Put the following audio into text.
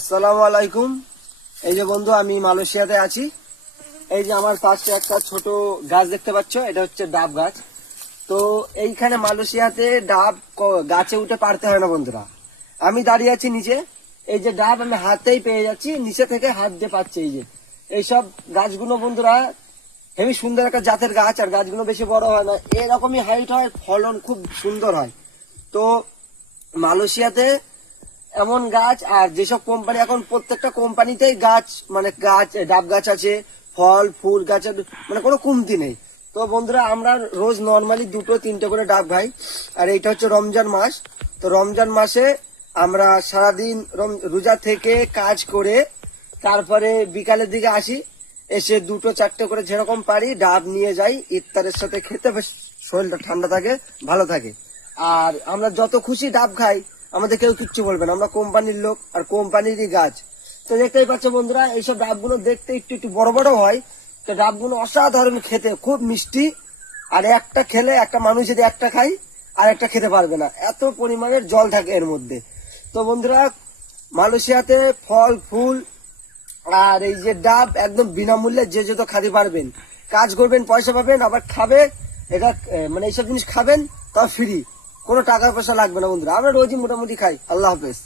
আসসালামু আলাইকুম। এই যে বন্ধু, আমি মালয়েশিয়াতে আছি। এই যে আমার পাশে একটা ছোট গাছ দেখতে পাচ্ছ, এটা হচ্ছে ডাব গাছ। তো এইখানে মালয়েশিয়াতে ডাব গাছে উঠে পারতে হয় না বন্ধুরা। আমি দাঁড়িয়ে আছি নিচে, এই যে ডাব আমি হাতেই পেয়ে যাচ্ছি, নিচে থেকে হাত দিয়ে পাচ্ছি। এই যে এইসব গাছগুলো বন্ধুরা হেবি সুন্দর একটা জাতের গাছ, আর গাছগুলো বেশি বড় হয় না, এরকমই হাইট হয়, ফলন খুব সুন্দর হয়। তো মালয়েশিয়াতে এমন গাছ, আর যেসব কোম্পানি, এখন প্রত্যেকটা কোম্পানিতেই গাছ, মানে গাছ, ডাব গাছ আছে, ফল ফুল গাছের মানে কোনো কমতি নেই। তো বন্ধুরা, আমরা রোজ নর্মালি 2-3টে করে ডাব খাই। আর এইটা হচ্ছে রমজান মাস। তো রমজান মাসে আমরা সারাদিন রোজা থেকে কাজ করে তারপরে বিকালের দিকে আসি, এসে 2-4টে করে যেরকম পারি ডাব নিয়ে যাই, ইফতারের সাথে খেতে বেশ শরীরটা ঠান্ডা থাকে, ভালো থাকে। আর আমরা যত খুশি ডাব খাই, আমাদের কেউ কিচ্ছু বলবে না, আমরা কোম্পানির লোক আর কোম্পানিরই গাছ। তো দেখতেই পাচ্ছ বন্ধুরা, এইসব ডাবগুলো দেখতে একটু একটু বড় বড় হয়। তো ডাবগুলো অসাধারণ খেতে, খুব মিষ্টি। আর একটা খেলে, একটা মানুষ যদি একটা খায় আর একটা খেতে পারবে না, এত পরিমাণের জল থাকে এর মধ্যে। তো বন্ধুরা, মালয়েশিয়াতে ফল ফুল আর এই যে ডাব একদম বিনামূল্যে যে যত খাতে পারবেন, কাজ করবেন পয়সা পাবেন, আবার খাবে এটা মানে এইসব জিনিস খাবেন তাও ফ্রি, কোনো টাকা পয়সা লাগবে না বন্ধুরা। আমরা রোজই মোটামুটি খাই। আল্লাহ হাফেজ।